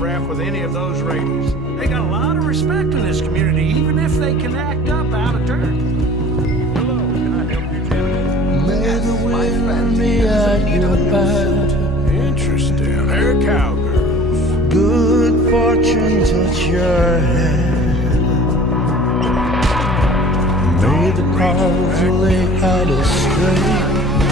riffraff with any of those raiders. They got a lot of respect in this community, even if they can act up out of turn. Hello, can I help you, gentlemen? May the wind be at your back. Interesting. They're cowgirls. Good fortune touch your hand. May the clouds lay out astray.